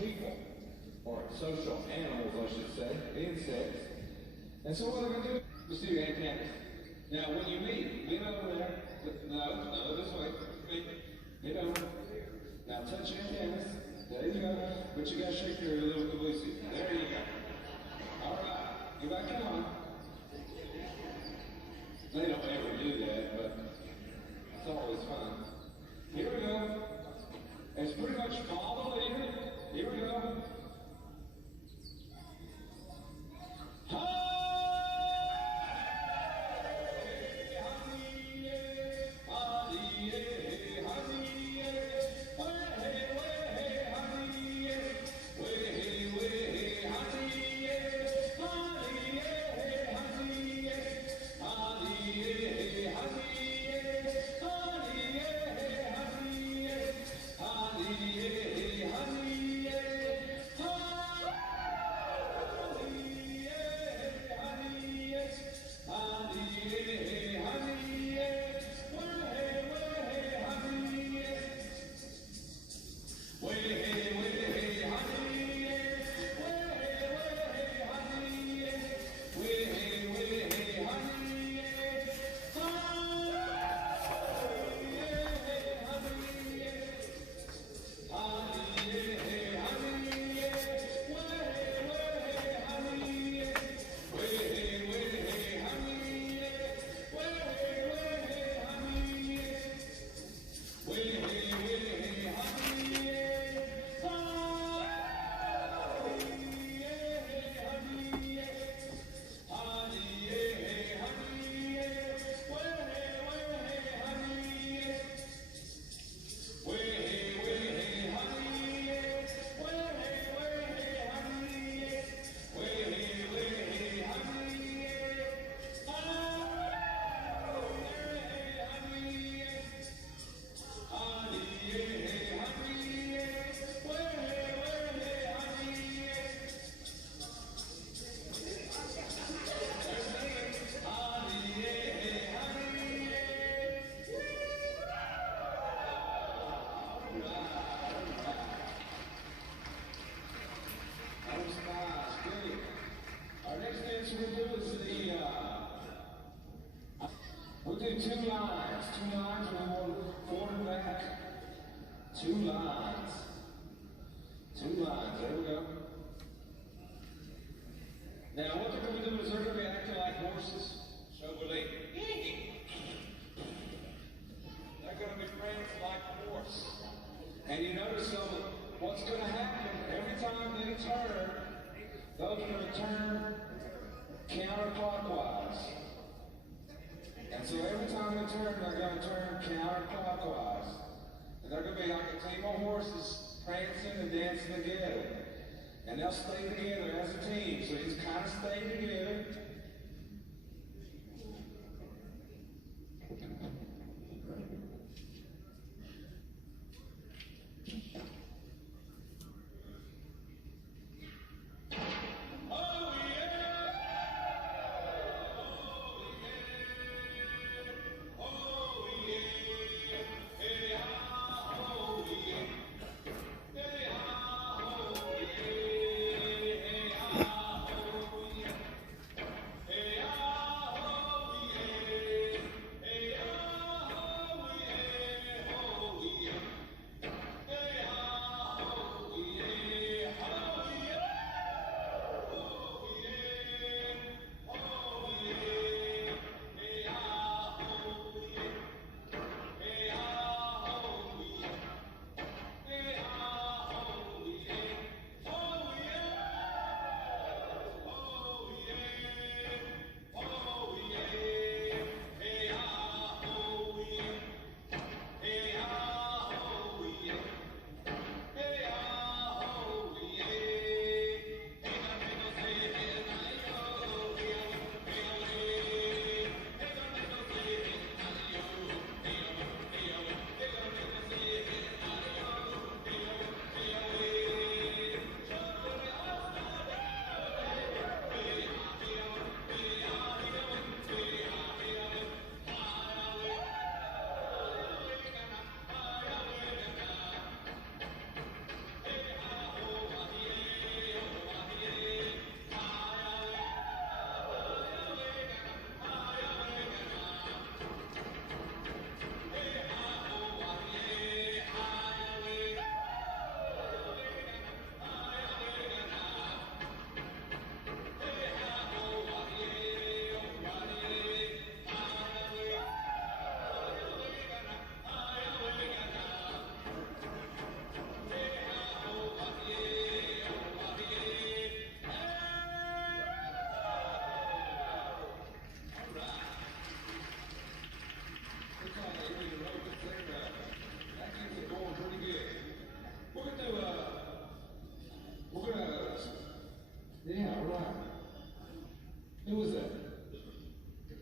people, or social animals, I should say, insects. And so what I'm going to do is do hand canvas. Now, when you meet, lean over there. No, this way. Lean over. Now, touch hand canvas. There you go. But you got to shake your little cabooses. There you go. All right. Get back on. They don't ever do that, but it's always fun. Here we go. It's pretty much follow the leader. Here we go. We'll do two lines. Two lines, we will forward and back. Two lines. Two lines, there we go. Now what they're going to do is they're going to be acting like horses. So will they? They're going to be prancing like a horse. And you notice what's going to happen every time they turn, they're going to turn counterclockwise. And so every time they turn, they're going to turn counterclockwise. And they're going to be like a team of horses prancing and dancing together. And they'll stay together as a team. So you just kind of stay together.